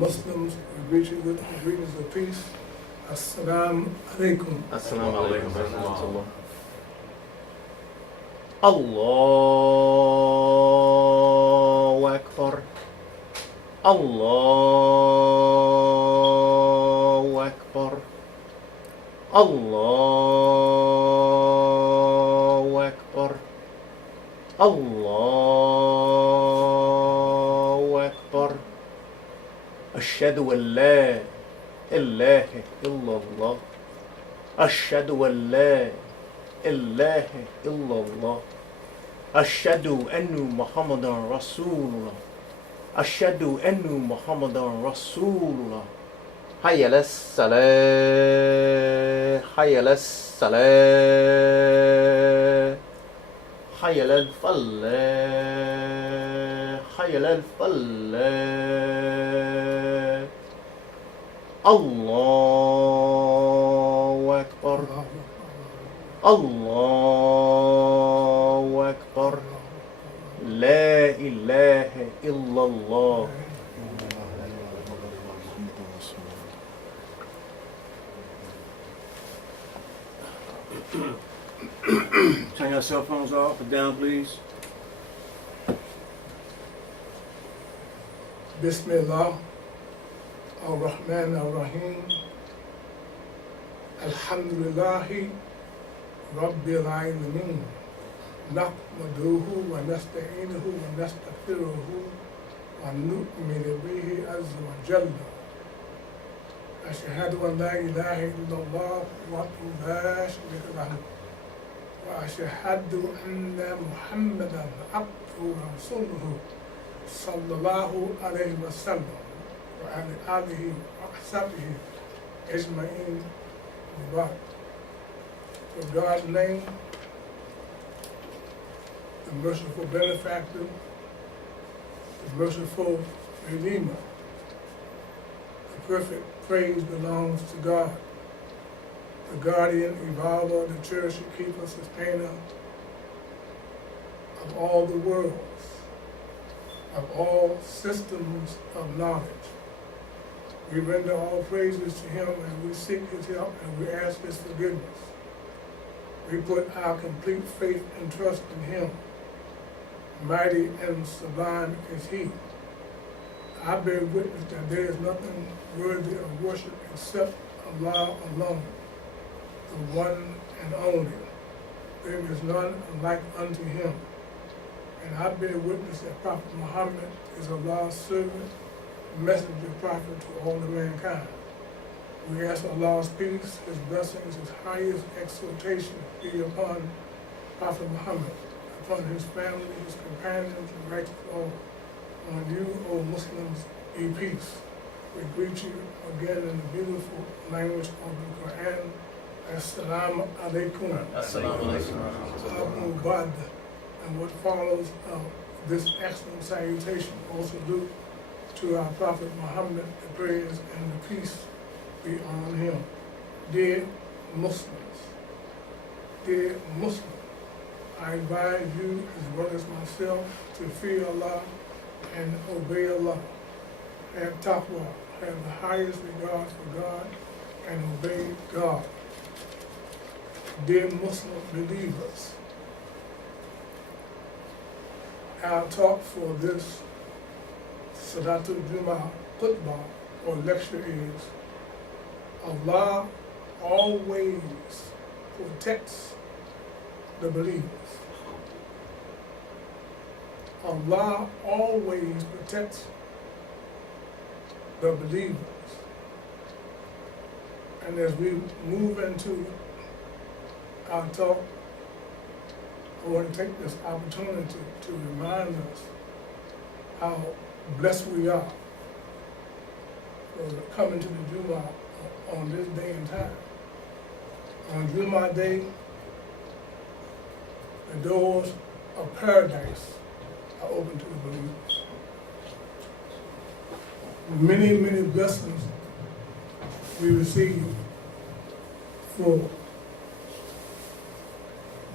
Muslims, we greet you with the greetings of peace. Assalamu alaikum. Assalamu alaikum wa rahmatullah. Allahu Akbar. Allahu Akbar. Allahu Akbar. Allahu Akbar. Ashhadu an la ilaha illallah. Ashhadu an la ilaha illallah. Ashhadu anna Muhammadan Rasulullah. Ashhadu anna Muhammadan Rasulullah. Hayya ala salah. Hayya ala salah. Hayya ala falah. Hayya ala falah. Allahu Akbar. Allahu Akbar. La ilaha illallah. Turn your cell phones off and down, please. Bismillah, ar-Rahman ar-Rahim, alhamdulillahi, rabbil alameen, nahmaduhu wa nasta'inuhu wa nastaghfiruhu wa nu'minu bihi azza wa jalla. Ashhadu an la ilaha illallah wahdahu la sharika lahu wa ashhadu anna Muhammadan abduhu wa rasuluhu sallallahu alayhi wa sallam wa ala alihi wa ashabihi ajma'in wa ba'd. For God's name, the merciful benefactor, the merciful redeemer, the perfect praise belongs to God, the guardian, evolver, the cherisher, keeper, sustainer of all the worlds, of all systems of knowledge. We render all praises to him and we seek his help and we ask his forgiveness. We put our complete faith and trust in him. Mighty and sublime is he. I bear witness that there is nothing worthy of worship except Allah alone, the one and only. There is none like unto him. And I bear witness that Prophet Muhammad is Allah's servant, messenger, prophet to all of mankind. We ask Allah's peace, his blessings, his highest exaltation be upon Prophet Muhammad, upon his family, his companions, and righteous all. On you, O Muslims, be peace. We greet you again in the beautiful language of the Quran. Assalamu alaikum. Assalamu alaikum. Abu Bad. And what follows this excellent salutation also due to our Prophet Muhammad, the praise and the peace be on him. Dear Muslims, I advise you as well as myself to fear Allah and obey Allah. Have taqwa, have the highest regard for God and obey God. Dear Muslim believers, our talk for this Salatul Jummah khutbah or lecture is, Allah always protects the believers. Allah always protects the believers. And as we move into our talk, I want to take this opportunity to remind us how blessed we are for coming to the Jummah on this day and time. On Jummah Day, the doors of paradise are open to the believers. Many, many blessings we receive for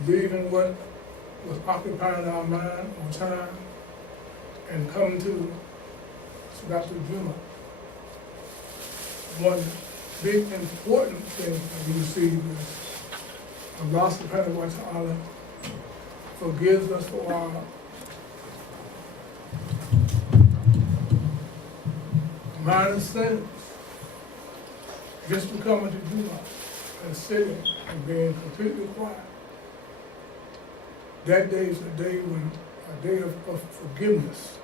leaving what was occupying our mind or time and coming to Salatul Jummah. one big important thing that we receive is Allah subhanahu wa ta'ala forgives us for our minor sins. Just for coming to Juma and sitting and being completely quiet. That day is a day of forgiveness.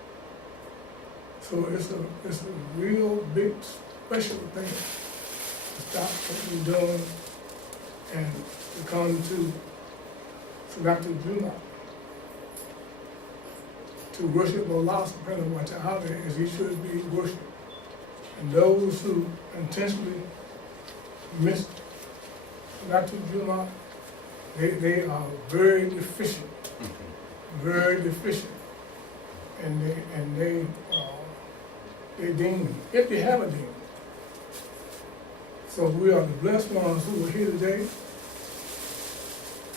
So it's a real big special thing to stop what we're doing and to come to Salatul Juma, to worship Allah subhanahu wa ta'ala as he should be worshipped. And those who intentionally miss Salatul Juma, they are very deficient, very deficient, and they demon, if they have a demon. So we are the blessed ones who are here today,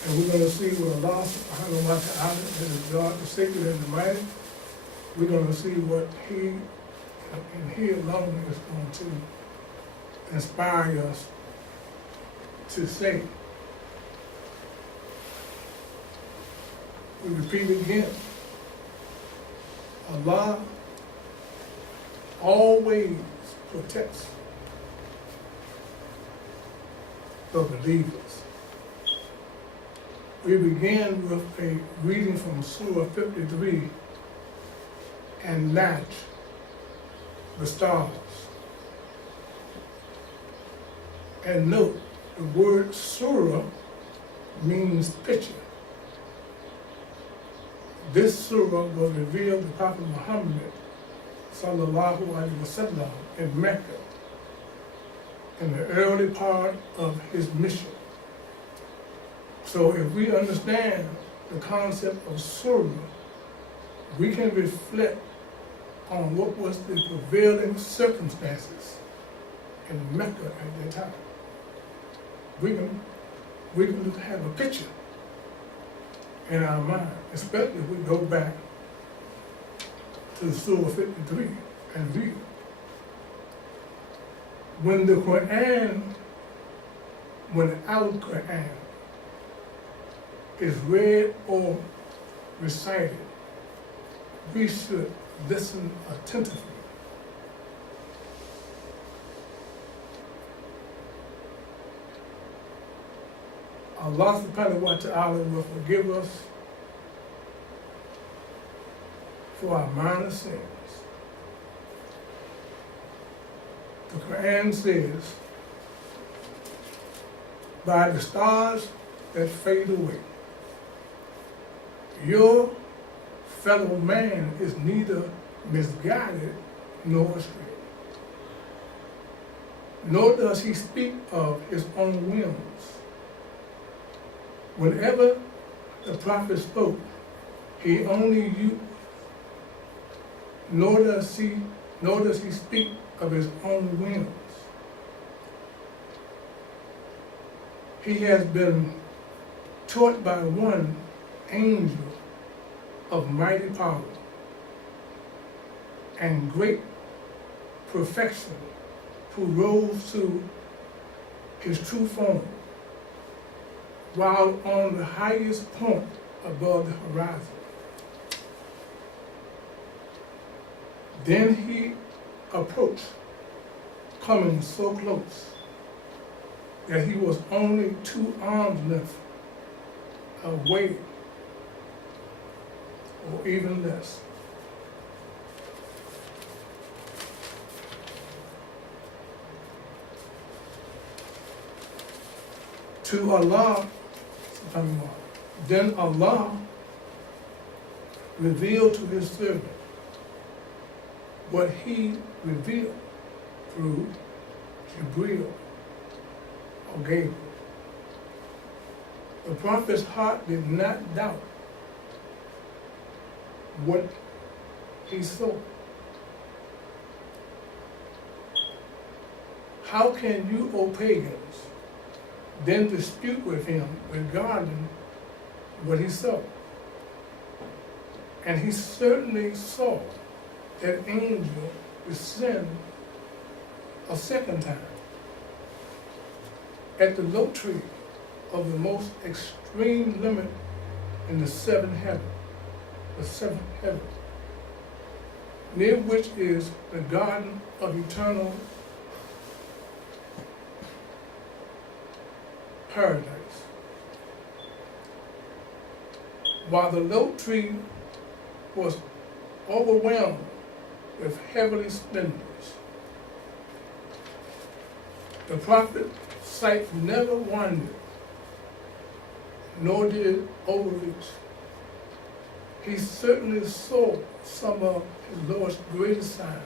and we're going to see what Allah subhanahu wa ta'ala, that is God, the sacred and the mighty, we're going to see what He, and He alone is going to inspire us to say. We repeat again, Allah always protects the believers. We began with a reading from Surah 53 and match the stars. And note, the word surah means picture. This surah was revealed to Prophet Muhammad sallallahu alaihi wasallam in Mecca in the early part of his mission. So if we understand the concept of surah, we can reflect on what was the prevailing circumstances in Mecca at that time. We can have a picture in our mind, especially if we go back to Surah 53 and read. When the Quran, when Al-Quran is read or recited, we should listen attentively. Allah subhanahu wa ta'ala will forgive us for our minor sins. The Quran says, by the stars that fade away, your fellow man is neither misguided nor astray. Nor does he speak of his own whims. Whenever the prophet spoke, he only used, nor does he speak of his own whims. He has been taught by one angel of mighty power and great perfection, who rose to his true form while on the highest point above the horizon. Then he approached, coming so close that he was only 2 arms lengths away, or even less. To Allah, then Allah revealed to his servant what he revealed through Jibreel or Gabriel. The prophet's heart did not doubt what he saw. How can you, O pagans, then dispute with him regarding what he saw? And he certainly saw that angel descend a second time at the low tree of the most extreme limit in the seventh heaven, near which is the garden of eternal paradise. While the low tree was overwhelmed with heavenly splendors, the prophet's sight never wandered, nor did it overreach. He certainly saw some of his Lord's greatest signs.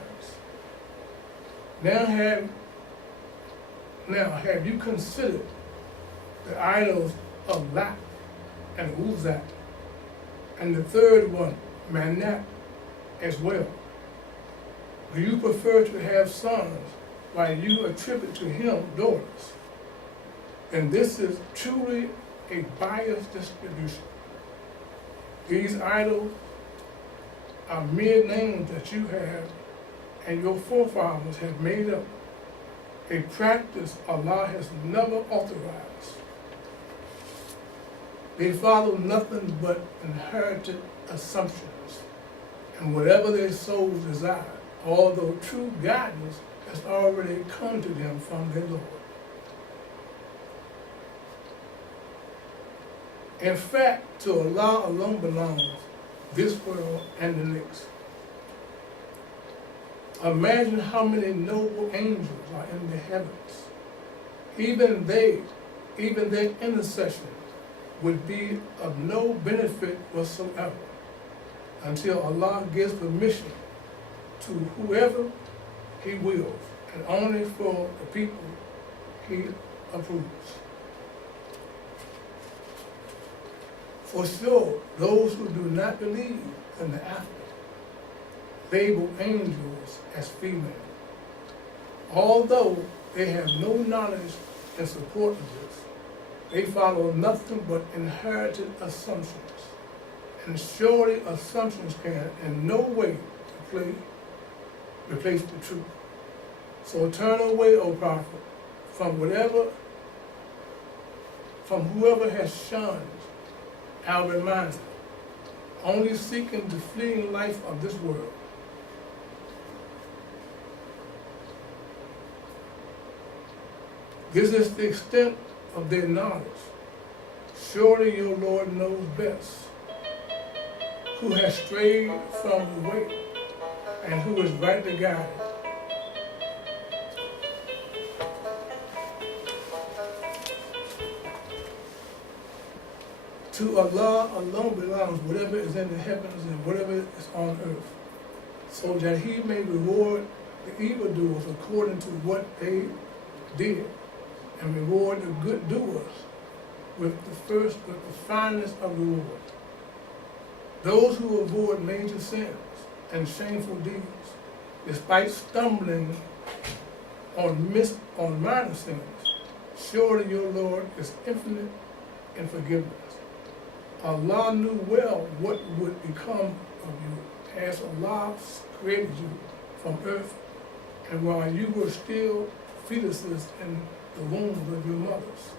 Now have you considered the idols of Lat and Uzat, and the third one, Manat, as well? Do you prefer to have sons while you attribute to him daughters? And this is truly a biased distribution. These idols are mere names that you have and your forefathers have made up, a practice Allah has never authorized. They follow nothing but inherited assumptions and whatever their souls desire, although true guidance has already come to them from their Lord. In fact, to Allah alone belongs this world and the next. Imagine how many noble angels are in the heavens. Even their intercession would be of no benefit whatsoever until Allah gives permission to whoever He wills, and only for the people He approves. For sure, those who do not believe in the after label angels as female, although they have no knowledge in support of this. They follow nothing but inherited assumptions, and surely assumptions can in no way replace the truth. So turn away, O Prophet, from whoever has shunned our reminder, only seeking the fleeting life of this world. This is the extent of their knowledge. Surely your Lord knows best, who has strayed from the way and who is rightly guided. To Allah alone belongs whatever is in the heavens and whatever is on earth, so that He may reward the evildoers according to what they did, and reward the good doers with the finest of reward. Those who avoid major sins and shameful deeds, despite stumbling on minor sins, surely your Lord is infinite in forgiveness. Allah knew well what would become of you as Allah created you from earth, and while you were still fetuses in the wombs of your mothers.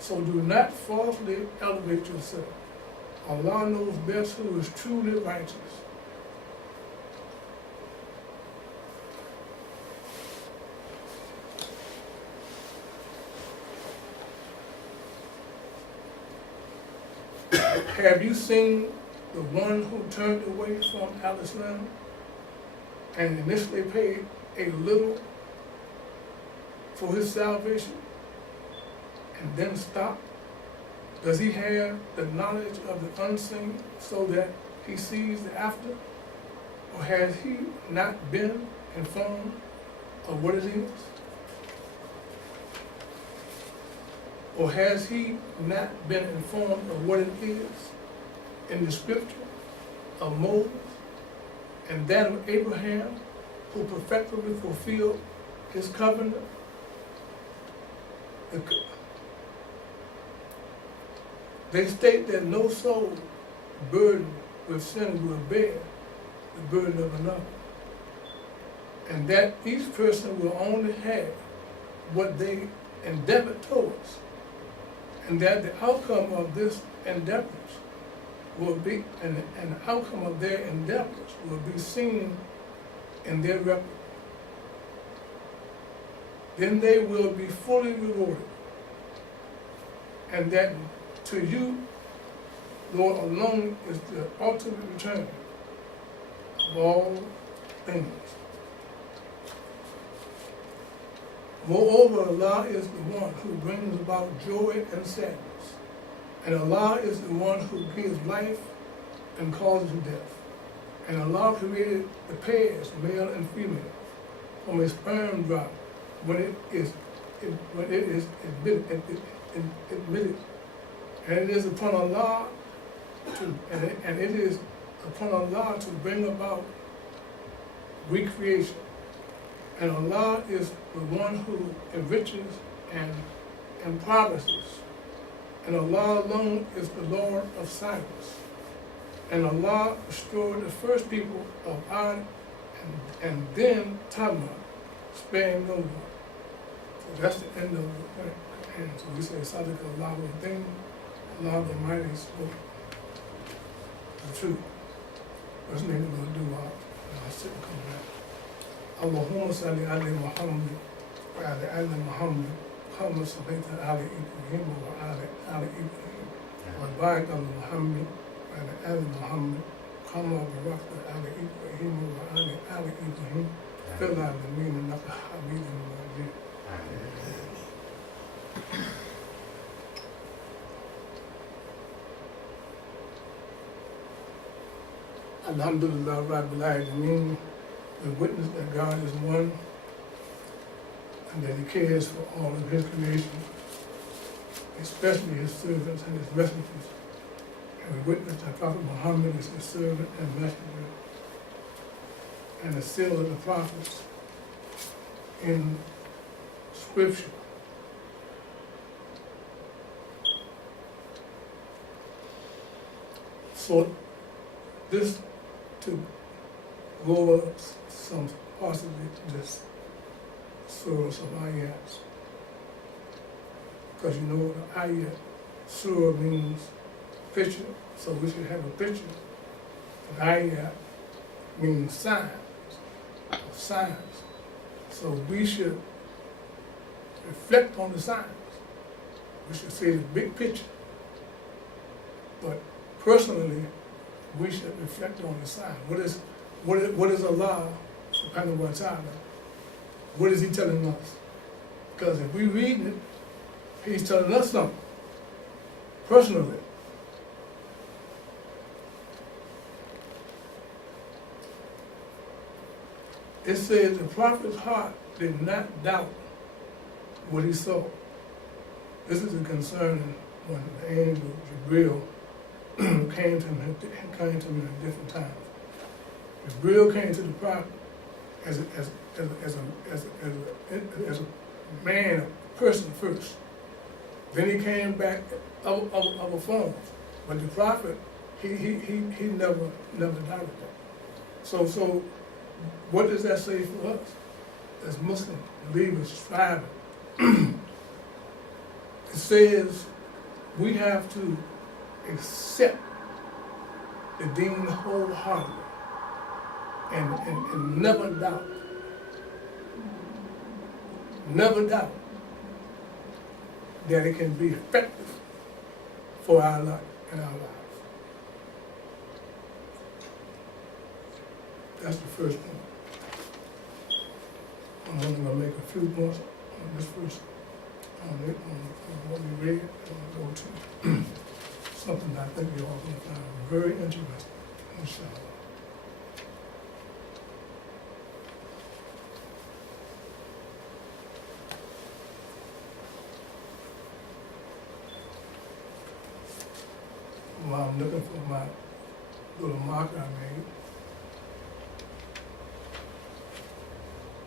So do not falsely elevate yourself. Allah knows best who is truly righteous. Have you seen the one who turned away from Islam and initially paid a little for his salvation and then stopped? Does he have the knowledge of the unseen so that he sees the after? Or has he not been informed of what it is? Or has he not been informed of what it is in the scripture of Moses and that of Abraham, who perfectly fulfilled his covenant? They state that no soul burdened with sin will bear the burden of another. and that each person will only have what they endeavor towards, and that the outcome of this endeavors will be, and the outcome of their endeavors will be seen in their record. Then they will be fully rewarded, and that to you, Lord, alone is the ultimate return of all things. Moreover, Allah is the one who brings about joy and sadness, and Allah is the one who gives life and causes death. And Allah created the pairs, male and female, from a sperm drop when it is admitted, and it is upon Allah and it is upon Allah to bring about recreation. And Allah is the one who enriches and impoverishes. And Allah alone is the Lord of silence. And Allah restored the first people of Ad and then Tamar, sparing no one. So that's the end of the Quran. So we say, Sadiq Allah al-Din, Allah the Almighty spoke the truth. First thing we're going to do, I'll sit and come back. Allahumma salli ala Muhammad wa ala ali Muhammad kama sallaita ala Ibrahim wa ala ali Ibrahim wa barik ala Muhammad wa ala ali Muhammad kama barakta ala Ibrahim wa ala ali Ibrahim fil alamin innaka hamidun majid. Alhamdulillah Rabbil Alameen. We witness that God is one and that He cares for all of His creation, especially His servants and His messengers. And we witness that Prophet Muhammad is His servant and messenger, and the seal of the prophets in Scripture. So this to go over some possibly this surah, some ayats. Because you know the ayat, surah means picture, so we should have a picture. And ayat means signs, signs. So we should reflect on the signs. We should see the big picture. But personally, we should reflect on the sign. What is Allah subhanahu wa ta'ala? What is He telling us? Because if we read it, He's telling us something, personally. It says the prophet's heart did not doubt what he saw. This is a concern when the angel Jibril came to him at different times. Jibril came to the prophet as a man, a person first. Then he came back of a form. But the prophet, he never doubted that. So what does that say for us as Muslim believers striving? It says we have to accept the deen wholeheartedly and never doubt that it can be effective for our life and our lives. That's the first point. I'm only going to make a few points on this first, on what we read. I'm going to go to something that I think you're all going to find very interesting, inshallah. While I'm looking for my little mark I made,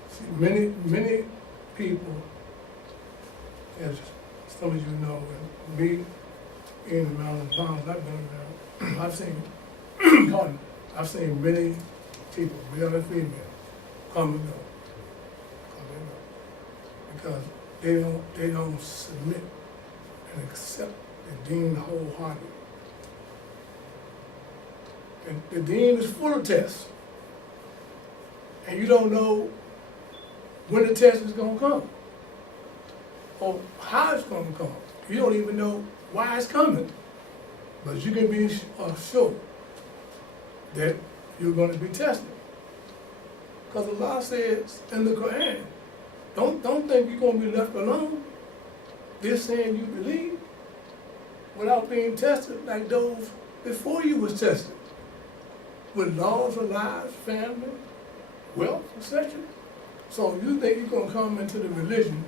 see, many people, as some of you know, and me in and around the towns I've been around, I've seen many people, male and female, come and go. because they don't submit and accept the deen wholeheartedly. And the deen is full of tests. And you don't know when the test is gonna come, or how it's gonna come. You don't even know why it's coming. But you can be sure that you're gonna be tested. Because Allah says in the Quran, don't think you're gonna be left alone. They're saying you believe without being tested like those before you was tested. With laws of lives, family, wealth, etc. So you think you're gonna come into the religion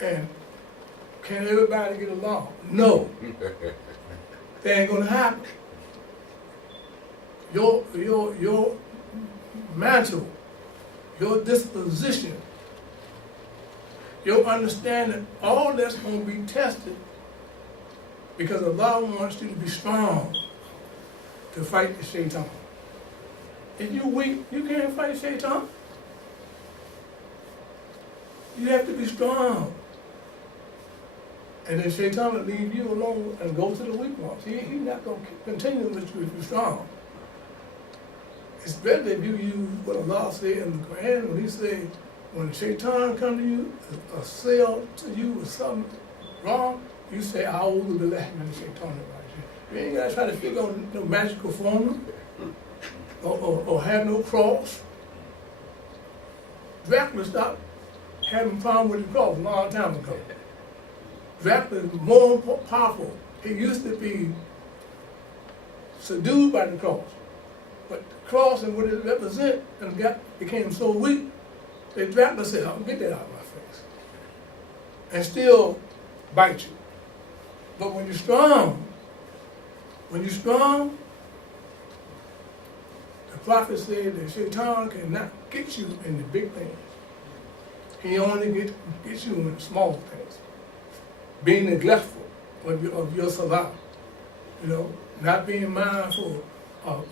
and can everybody get along? No. That ain't gonna happen. Your mantle, your disposition, your understanding, all that's gonna be tested because Allah wants you to be strong to fight the shaitan. If you're weak, you can't fight shaitan. You have to be strong. And then shaitan will leave you alone and go to the weak ones. He's not going to continue with you if you're strong. It's better if you use what Allah said in the Quran when He said, when shaitan come to you, assail to you with something wrong, you say, A'udhu billahi minash shaitanir rajim. You ain't got to try to figure out no magical formula or have no cross. Dracula stopped having a problem with the cross a long time ago. Dracula is more powerful. He used to be subdued by the cross. But the cross and what it represents became so weak that Dracula said, I'll get that out of my face. And still bite you. But when you're strong, the prophet said that Shaitan cannot get you in the big things. He only gets you in the small things. Being neglectful of your salah, not being mindful of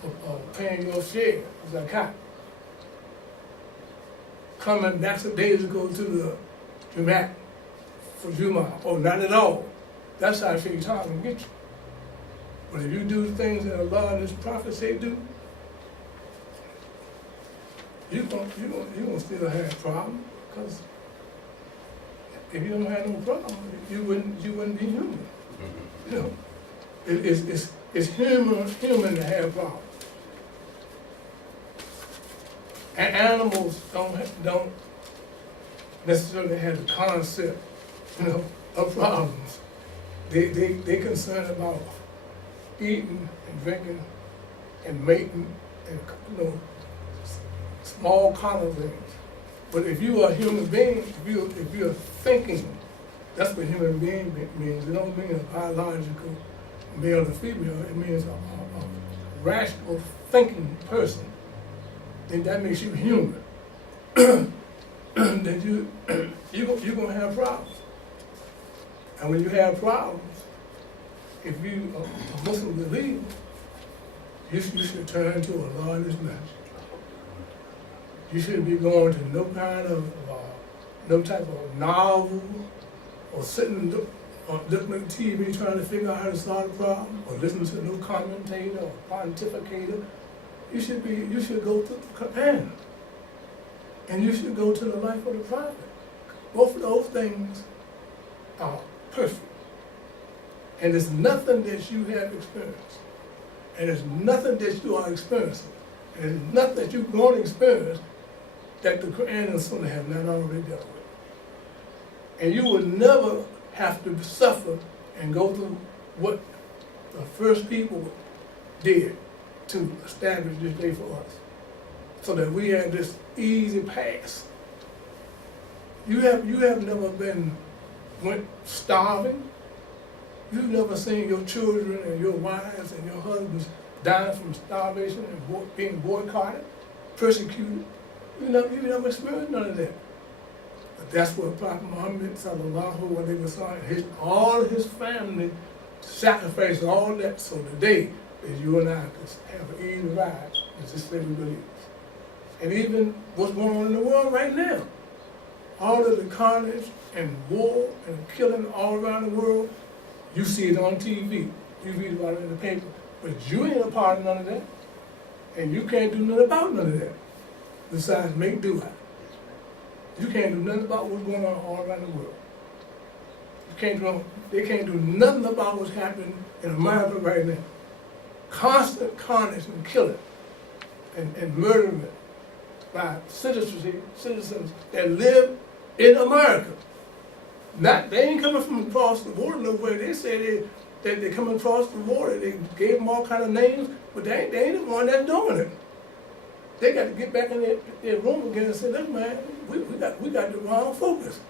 paying your share, zakat. Coming next days ago to the Jumat for Juma, or not at all. That's how Shaitan can get you. But if you do things that Allah and His Prophet say do, you're gonna still have a problem, because if you don't have no problem, you wouldn't be human. It's human to have problems. And animals don't necessarily have the concept, of problems. They concerned about eating and drinking and mating and small kind of things. But if you are a human being, if you're thinking, that's what human being means. It don't mean a biological male or female. It means a rational thinking person. Then that makes you human. Then you're gonna have problems. And when you have problems, if you are a Muslim believer, you should turn to Allah and His Messenger. You shouldn't be going to no type of novel, or sitting or looking at TV trying to figure out how to solve a problem, or listening to no commentator or pontificator. You should go to the Quran, and you should go to the life of the Prophet. Both of those things are perfect. And there's nothing that you have experienced, and there's nothing that you are experiencing, and there's nothing that you're going to experience that the Quran and Sunnah have not already dealt with. And you will never have to suffer and go through what the first people did to establish this day for us, so that we have this easy pass. You have never went starving. You've never seen your children and your wives and your husbands dying from starvation and being boycotted, persecuted. You never experienced none of that. But that's what Prophet Muhammad sallallahu alaihi wasallam, all his family sacrificed all that, so today that you and I could have an easy ride as Islamic believers. And even what's going on in the world right now, all of the carnage and war and killing all around the world, you see it on TV, you read about it in the paper, but you ain't a part of none of that, and you can't do nothing about none of that, besides make do. You can't do nothing about what's going on all around the world. They can't do nothing about what's happening in America right now. Constant carnage and killing and murdering by citizens that live in America. They ain't coming from across the border nowhere. They say they're coming across the border. They gave them all kind of names, but they ain't the one that's doing it. They got to get back in their room again and say, look, man, we got the wrong focus.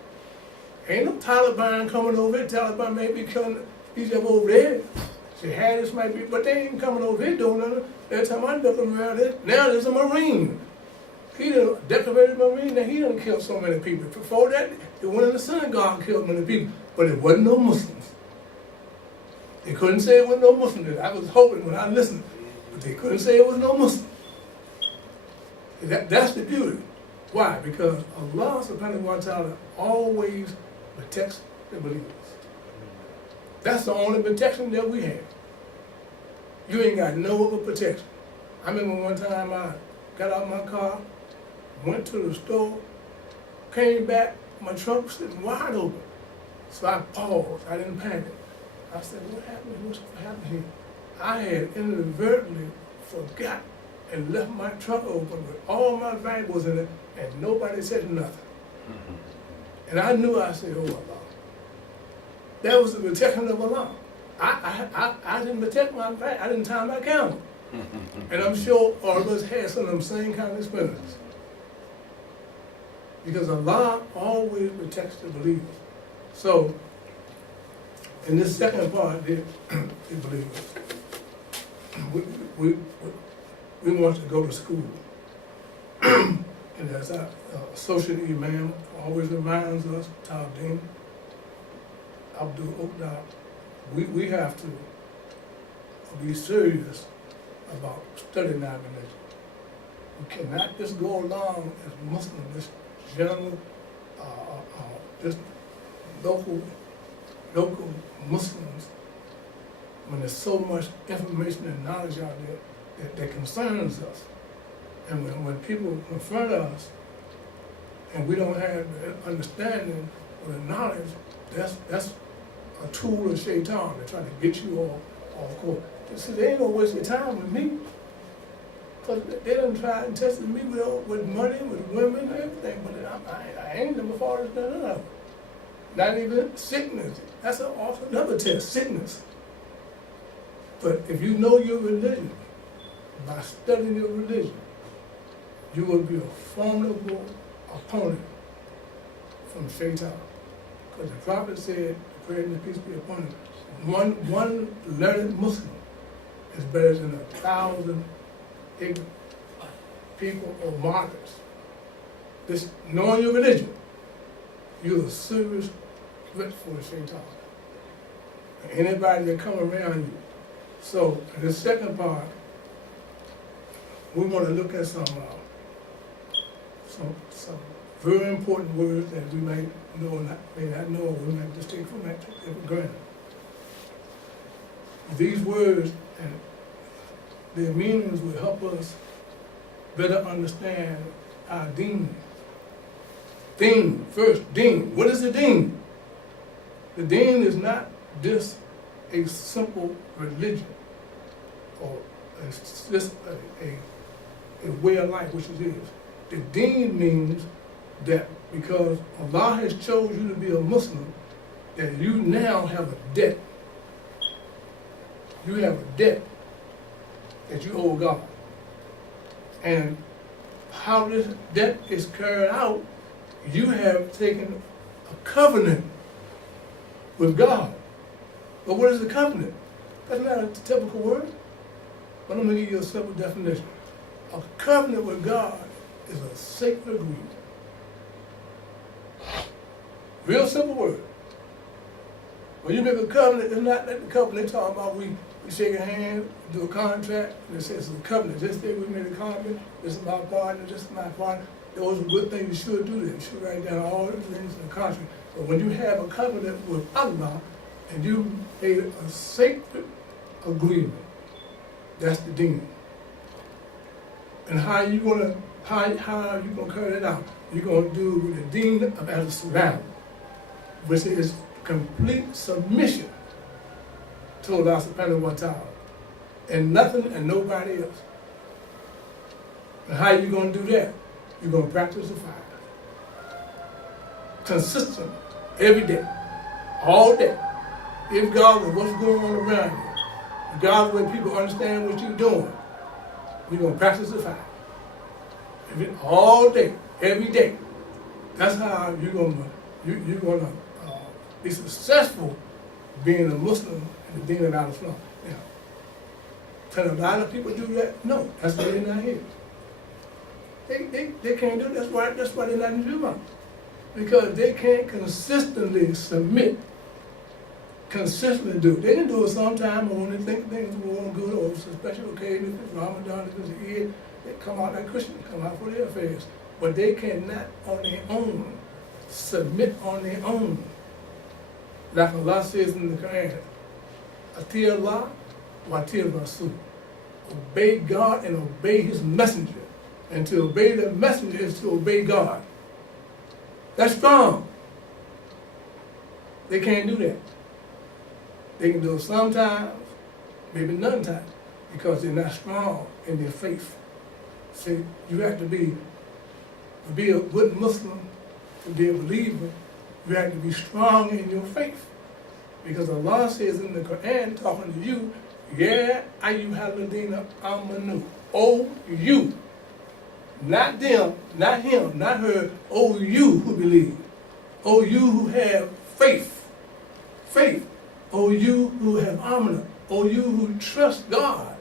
Ain't no Taliban coming over here. Taliban may be killing each other over there. Jihadists might be, but they ain't coming over here doing nothing. Every time I look around, now there's a Marine. He done decorated Marine, and he done killed so many people. Before that, they went in the synagogue and killed many people, but it wasn't no Muslims. They couldn't say it was no Muslims. I was hoping when I listened, but they couldn't say it was no Muslim. That's the beauty. Why? Because Allah subhanahu wa ta'ala always protects the believers. That's the only protection that we have. You ain't got no other protection. I remember one time I got out of my car, went to the store, came back, my trunk was sitting wide open. So I paused, I didn't panic. I said, what happened? What's happened here? I had inadvertently forgot and left my trunk open with all my valuables in it, and nobody said nothing. And I knew, I said, oh Allah. That was the protection of Allah. I didn't protect my bag, I didn't tie my camel. And I'm sure all of us had some of them same kind of experiences. Because Allah always protects the believers. So, in this second part, the believers, we want to go to school. And as our associate Imam always reminds us, Ta'adeen, Abdullah, we have to be serious about studying our religion. We cannot just go along as Muslims, just general, just local Muslims, when there's so much information and knowledge out there that concerns us. And when people confront us and we don't have the understanding or the knowledge, that's a tool of Shaitan. They're trying to get you off course. They say, they ain't gonna waste your time with me. Because they done tried and tested me with money, with women, and everything, but I ain't never fought as none of them. Not even sickness. That's also another test, sickness. But if you know your religion, by studying your religion, you will be a formidable opponent from Shaitan. Because the prophet said, prayer and peace be upon him, one learned Muslim is better than 1,000 ignorant people or martyrs. This, knowing your religion, you're a serious threat for Shaitan. And anybody that come around you. So, in the second part, we want to look at some very important words that we may know or may not know, or we might just take for granted. These words and their meanings will help us better understand our deen. Deen, first, deen. What is the deen? The deen is not just a simple religion, or it's just a way of life, which it is. The deen means that because Allah has chosen you to be a Muslim, that you now have a debt. You have a debt that you owe God. And how this debt is carried out, you have taken a covenant with God. But what is the covenant? That's not a typical word. But I'm going to give you a simple definition. A covenant with God is a sacred agreement. Real simple word. When you make a covenant, it's not like the covenant they talk about we shake a hand, do a contract, and it says it's a covenant. Just say we made a covenant, this is my partner, this is my partner. those are good things. You should do that. You should write down all the things in the contract. But when you have a covenant with Allah and you made a sacred agreement, that's the deen. And how are you gonna carry that out? You're gonna do with the deen of Al-Salam, which is complete submission to Allah subhanahu wa ta'ala. And nothing and nobody else. And how you gonna do that? You're gonna practice the fire. Consistent, every day, all day. Regardless of what's going on around you, regardless of where people understand what you're doing, you're gonna practice the fire. All day, every day. That's how you're gonna be successful being a Muslim and being an Islam. Now, can a lot of people do that? No, that's why they're not here. They can't do it. That's why they're not in Imam. Because they can't consistently submit, consistently do it. They can do it sometime or when they think things are going good or it's a special occasion, if it's Ramadan, if it's Eid, they come out like Christians, come out for their affairs. But they cannot on their own, submit on their own. Like Allah says in the Quran, Ati Allah wa ati Rasul. Obey God and obey His messenger. And to obey the messenger is to obey God. That's strong. They can't do that. They can do it sometimes, maybe none time, because they're not strong in their faith. See, you have to be a good Muslim, to be a believer, you have to be strong in your faith. Because Allah says in the Quran, talking to you, Ya ayyuhalladhina amanu. Oh, you. Not them, not him, not her. Oh, you who believe. Oh, you who have faith. Faith. Oh, you who have honor. Oh, you who trust God.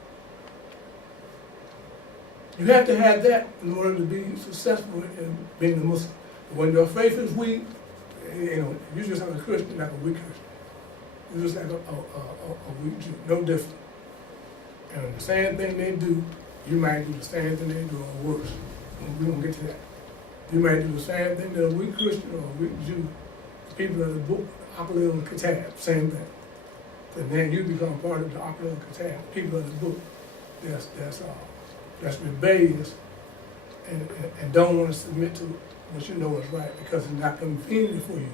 You have to have that in order to be successful in being a Muslim. When your faith is weak, you just like a Christian, like a weak Christian. You're just like a weak Jew, no different. And the same thing they do, you might do the same thing they do or worse. We don't get to that. You might do the same thing that a weak Christian or a weak Jew, the people of the book, Adullah and Kitab, same thing. And then you become part of the Adullah and Kitab, people of the book that's rebellious and don't want to submit to what you know is right because it's not convenient for you.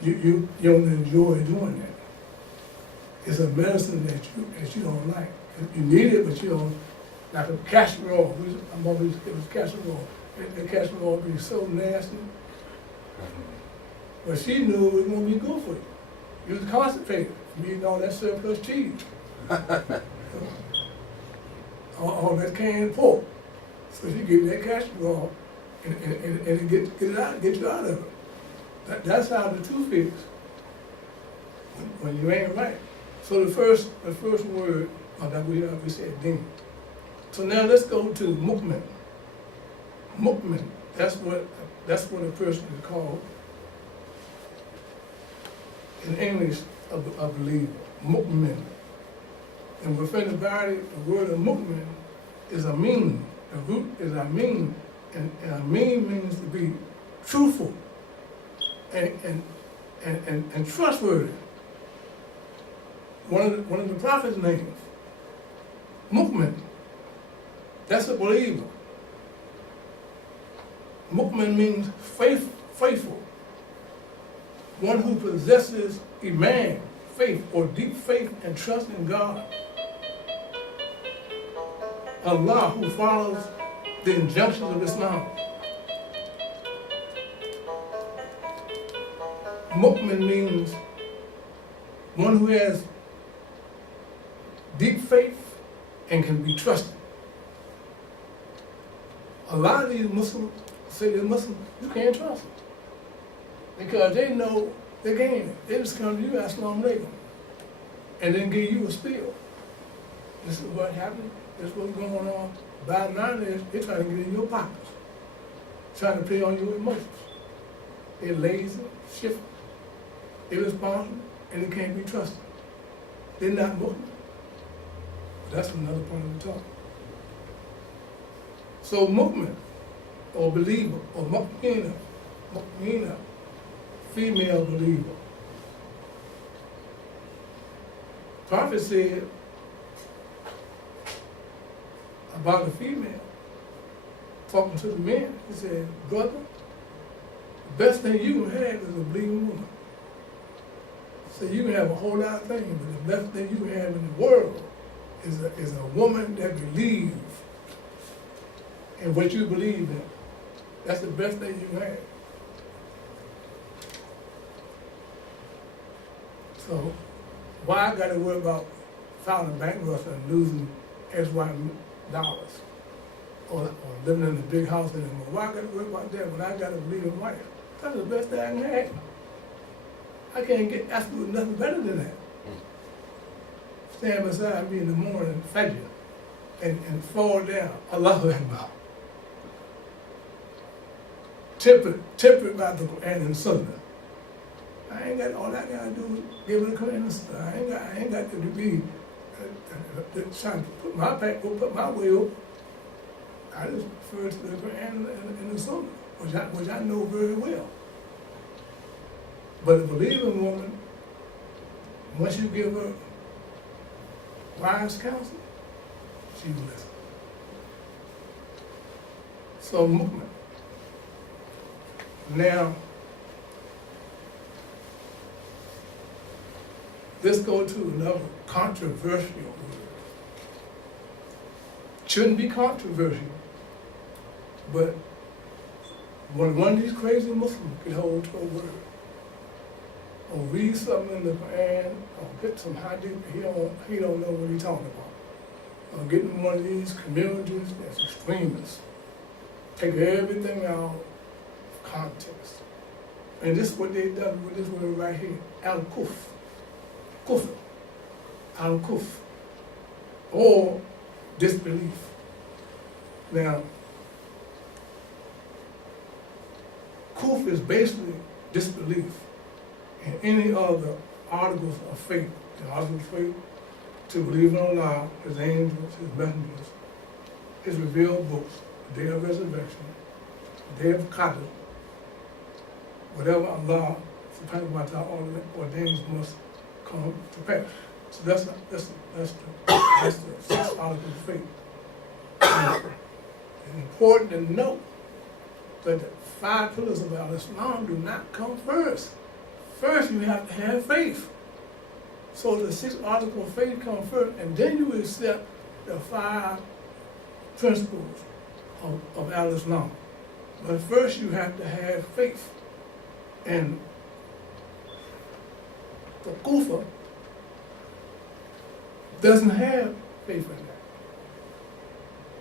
You don't enjoy doing that. It's a medicine that you don't like. You need it, but you don't. Like a casserole, I'm always give us casserole. The casserole be so nasty. But she knew it was going to be good for you. You was constipated from eating all that surplus cheese. all that canned pork. So she gave you that casserole and get you out of it. That's how the truth is. When you ain't right. So the first word that we said deen. So now let's go to mu'min. Mu'min, that's what a person is called in English, a believer. Mu'min. And within the body, the word of mu'min is amin. The root is amin, and amin means to be truthful and trustworthy. One of the prophets' names, mu'min. That's a believer. Mu'min means faithful. One who possesses Imam, faith, or deep faith and trust in God. Allah, who follows the injunctions of Islam. Mu'min means one who has deep faith and can be trusted. A lot of these Muslims say they're Muslim, you can't trust them. Because they know the game. They just come to you, Assalamu alaikum, and then give you a spiel. This is what happened, this is what's going on. Bottom line is, they're trying to get in your pockets, trying to play on your emotions. They're lazy, shifty, irresponsible, and they can't be trusted. They're not Muslim. That's another part of the talk. So mu'min, or believer, or mu'mina, female believer. Prophet said about the female, talking to the men, he said, brother, the best thing you can have is a believing woman. So you can have a whole lot of things, but the best thing you can have in the world is a woman that believes in what you believe in. That's the best thing you can have. So why I gotta worry about filing bankruptcy and losing X, Y dollars? Or living in a big house anymore? Why I gotta worry about that when I got a believing wife? That's the best thing I can have. I can't get absolutely nothing better than that. Stand beside me in the morning, Fajr, and fall down, Allahu Akbar. Tempered by the Quran and Sunnah. I ain't got, all I gotta do is give it a Quran and Sunnah. I ain't got to be trying to put my way up. I just refer to the Quran and the Sunnah, which I know very well. But a believing woman, once you give her wise counsel, she will listen. So movement. Now, let's go to another controversial word. Shouldn't be controversial, but when one of these crazy Muslims get hold to a word, or read something in the Quran, or get some hadith, he don't know what he's talking about. Or get in one of these communities that's extremists, take everything out of context. And this is what they've done with this word right here, al-kufr, kufr, al-kufr, or disbelief. Now, kufr is basically disbelief in any other articles of faith. The articles of faith, to believe in Allah, His angels, His messengers, His revealed books, the day of resurrection, the day of Qadr, whatever Allah subhanahu wa ta'ala ordains must come to pass. So that's the sixth article of faith. It's important to note that the 5 pillars of Islam do not come first. First, you have to have faith. So the 6th article of faith comes first, and then you accept the 5 principles of Islam. But first, you have to have faith. And the Kufa doesn't have faith in that.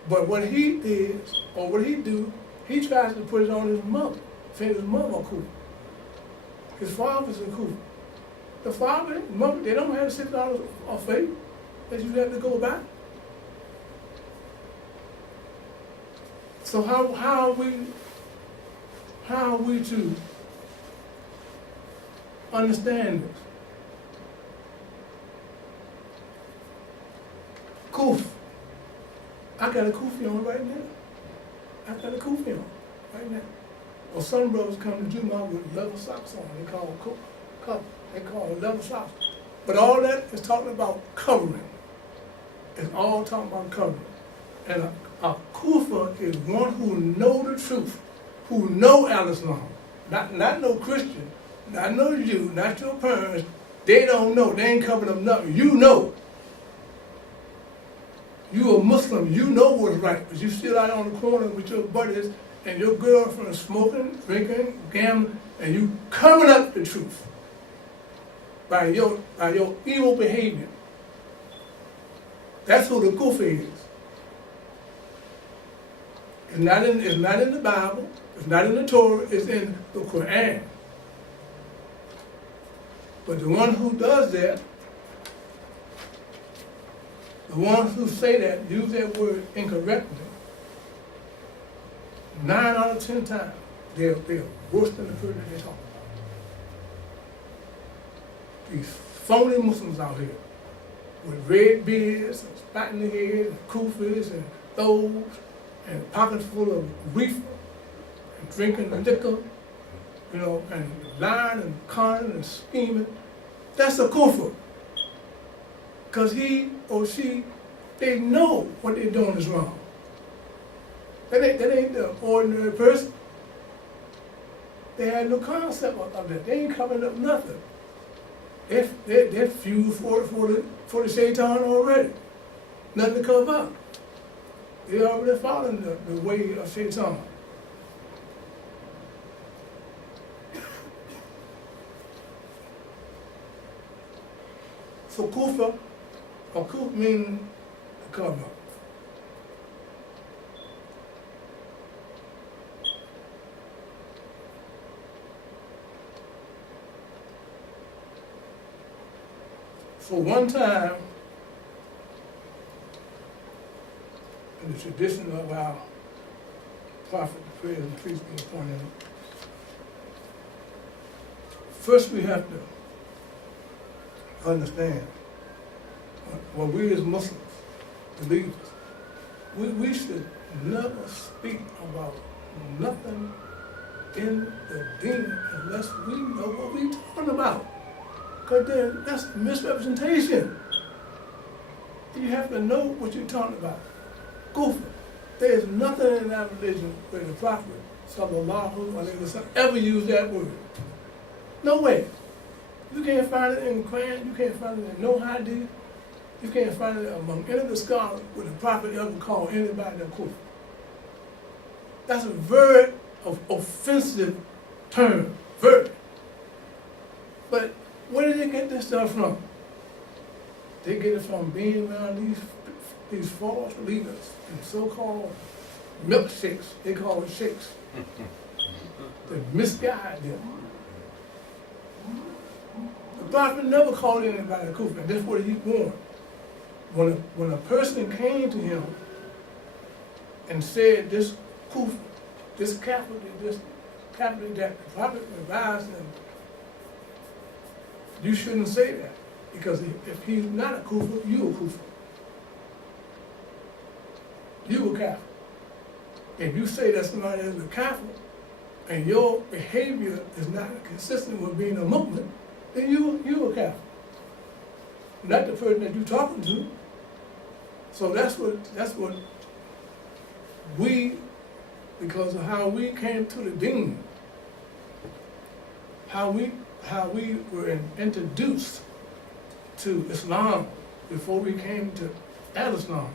But what he is, or what he do, he tries to put it on his mother. Say his mother Kufa. His father's a Kufa. The father and mother, they don't have $6 of faith that you have to go by. So how are we to understand this? Kuf. I got a kufi on right now. I got a kufi on right now. Well, some brothers come to Juma with leather socks on. They call it leather socks. But all that is talking about covering. It's all talking about covering. And a kufa is one who know the truth, who know Al-Islam. Not no Christian, not no Jew, not your parents. They don't know. They ain't covering up nothing. You know. You a Muslim. You know what's right. But you still out on the corner with your buddies and your girlfriend smoking, drinking, gambling, and you covering up the truth by your evil behavior. That's who the kufa is. It's not in the Bible. It's not in the Torah. It's in the Quran. But the one who does that, the ones who say that, use that word incorrectly, 9 out of 10 times, they're worse than the person they're talking about. These phony Muslims out here with red beards and spot in the head and kufis and throws and pockets full of reefer and drinking liquor, you know, and lying and conning and scheming, that's a kufr. Because he or she, they know what they're doing is wrong. That ain't the ordinary person. They had no concept of that. They ain't covering up nothing. They're fused for the shaitan already. Nothing to cover up. They're already following the way of shaitan. So kufa, or kuf means to cover up. So one time, in the tradition of our prophet, the prayer and peace be upon him, first we have to understand when we as Muslims, believers, we should never speak about nothing in the deen unless we know what we're talking about. Because then that's misrepresentation. You have to know what you're talking about. Kufa. There is nothing in our religion where the Prophet sallallahu alaihi wasallam ever used that word. No way. You can't find it in the Quran, you can't find it in no hadith, you can't find it among any of the scholars where the Prophet ever called anybody a kufa. That's a very offensive term, very. But where did they get this stuff from? They get it from being around these false leaders and so-called milkshakes. They call it shakes. They misguide them. The Prophet never called anybody a kufa. That's what he warned. When a person came to him and said this kufa, this capital that the Prophet advised him, you shouldn't say that, because if he's not a kufa, you a kufa. You a kafir. If you say that somebody is a kafir, and your behavior is not consistent with being a mu'min, then you a kafir. Not the person that you're talking to. So that's what we, because of how we came to the deen, how we were introduced to Islam before we came to Al-Islam,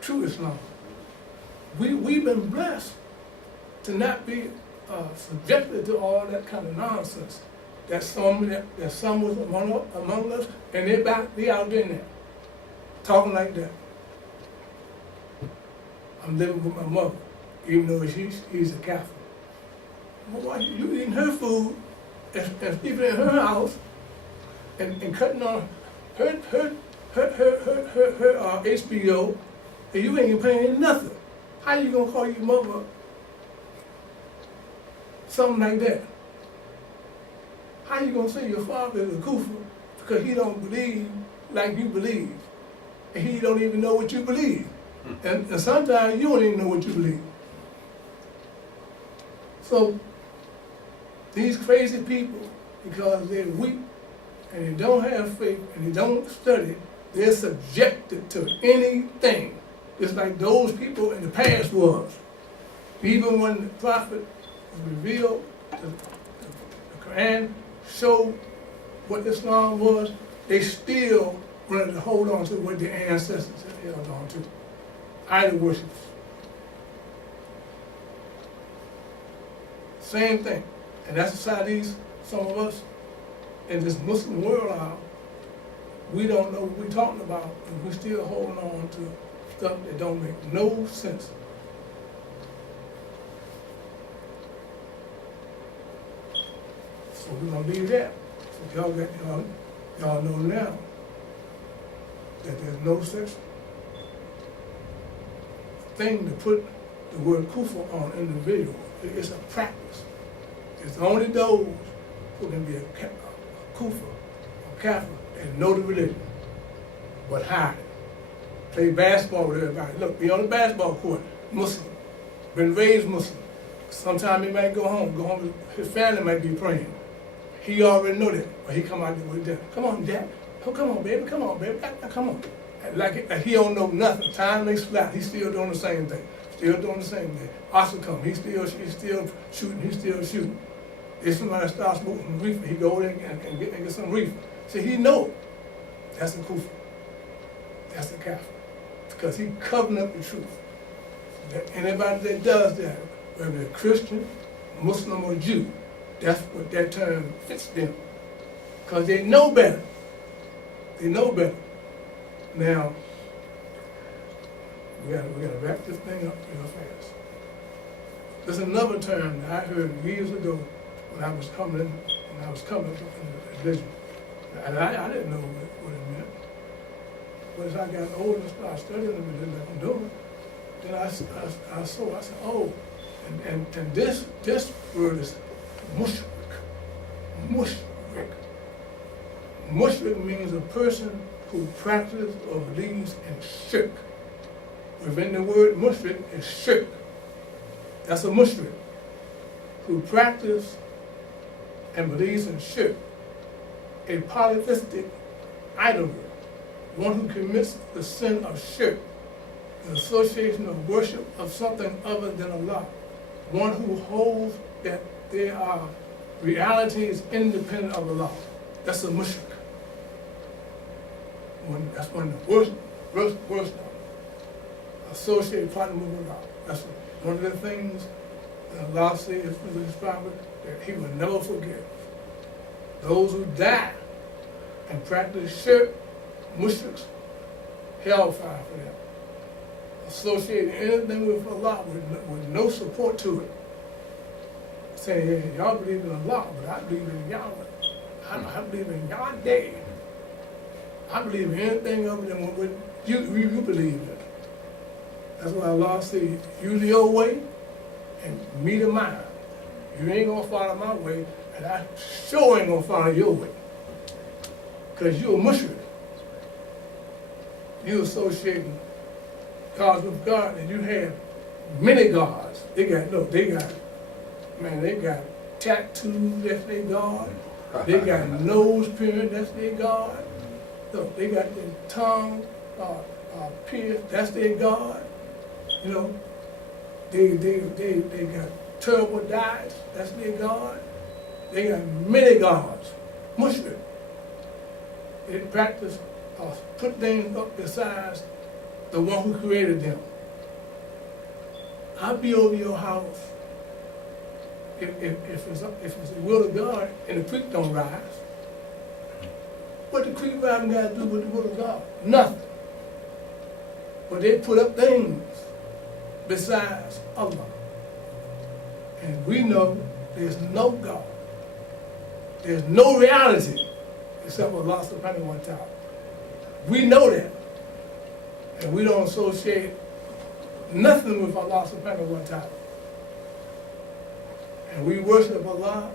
true Islam. We've been blessed to not be subjected to all that kind of nonsense. That some was among us, and they out there now, talking like that. I'm living with my mother, even though he's a Catholic. Well, why you eating her food and sleeping in her house and cutting on her HBO, and you ain't paying nothing? How you gonna call your mother something like that? How you gonna say your father is a kufa because he don't believe like you believe, and he don't even know what you believe, and sometimes you don't even know what you believe. So these crazy people, because they're weak and they don't have faith and they don't study, they're subjected to anything. Just like those people in the past was. Even when the Prophet was revealed, the Quran showed what Islam was, they still wanted to hold on to what their ancestors had held on to. Idol worship. Same thing. And that's the side some of us in this Muslim world are. We don't know what we're talking about, and we're still holding on to stuff that don't make no sense. So we're gonna leave that. So y'all know now that there's no such thing to put the word kufa on in the video. It's a practice. It's only those who can be a kufa, a kafir, and know the religion, but hide it. Play basketball with everybody. Look, be on the basketball court, Muslim, been raised Muslim. Sometime he might go home, his family might be praying. He already know that, but he come out there with that. Come on, Dad. Oh, come on, baby. Come on, baby. Come on. Like he don't know nothing. Time makes flat. He's still doing the same thing. Still doing the same thing. Oscar come. He's still shooting. He's still shooting. If somebody starts smoking some reefer, he go in and get some reefer. See, he know that's the kufa. That's the kafir. Because he covering up the truth. Anybody that does that, whether they're Christian, Muslim, or Jew, that's what that term fits them. Because they know better. They know better. Now, we gotta wrap this thing up real fast. There's another term that I heard years ago when I was coming up in the religion. And I didn't know what it meant. But as I got older and started studying the religion like I'm doing, then I said, oh, and this word is mushrik. Mushrik. Mushrik means a person who practices or believes in shirk. Within the word mushrik is shirk. That's a mushrik who practices and believes in shirk. A polytheistic idolater, one who commits the sin of shirk, the association of worship of something other than Allah, one who holds that there are realities independent of Allah. That's a mushrik. That's one of the worst associated partner with Allah. That's one of the things that Allah says through his prophet that he will never forgive. Those who die and practice shirk, mushriks, hellfire for them. Associating anything with Allah with no support to it. Saying, hey, y'all believe in Allah, but I believe in Yahweh. I believe in Yahweh. I believe in anything other than what you believe in. That's why Allah said, use your way and me to mine. You ain't gonna follow my way, and I sure ain't gonna follow your way. Because you're a mushrik. You associating gods with God, and you have many gods. They got tattoos, that's their God. They got nose piercing, that's their God. Look, they got their tongue pierced, that's their God. You know, they got terrible diets, that's their God. They got many gods, mushrik. They practice put things up besides the one who created them. I'll be over your house if it's the will of God and the creek don't rise. What the creek rising got to do with the will of God? Nothing. But they put up things besides Allah. And we know there's no God. There's no reality except for Allah subhanahu wa ta'ala. We know that. And we don't associate nothing with Allah subhanahu wa ta'ala. And we worship Allah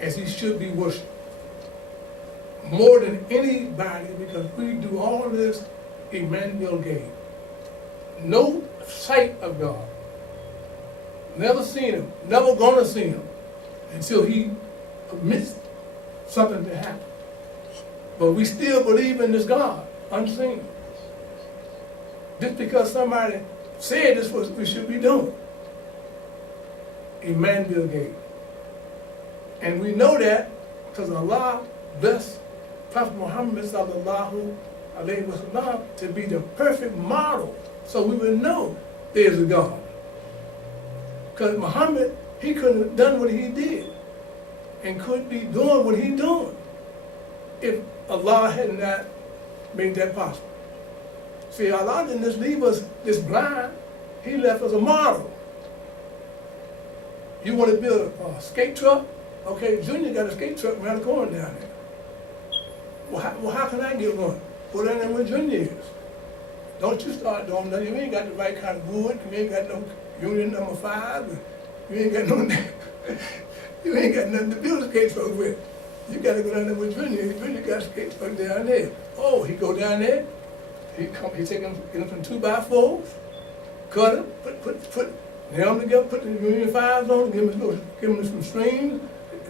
as he should be worshipped. More than anybody, because we do all this Emmanuel gave. No sight of God. Never seen him, never gonna see him until he permits something to happen. But we still believe in this God, unseen. Just because somebody said this was what we should be doing. Emmanuel gave. And we know that because Allah blessed Prophet Muhammad sallallahu alayhi wa sallam to be the perfect model. So we would know there's a God. Because Muhammad, he couldn't have done what he did and couldn't be doing what he's doing if Allah had not made that possible. See, Allah didn't just leave us this blind. He left us a model. You want to build a skate truck? Okay, Junior got a skate truck around the corner down there. Well, how can I get one? Go down there where Junior is. Don't you start doing nothing. You ain't got the right kind of wood. You ain't got no union number 5. You ain't got no. You ain't got nothing to build a skate truck with. You got to go down there with Junior. Junior got a skate truck down there. Oh, he go down there. He take him, get him some 2x4s, cut him, put nail them together, put the unifiers on, give him some strings,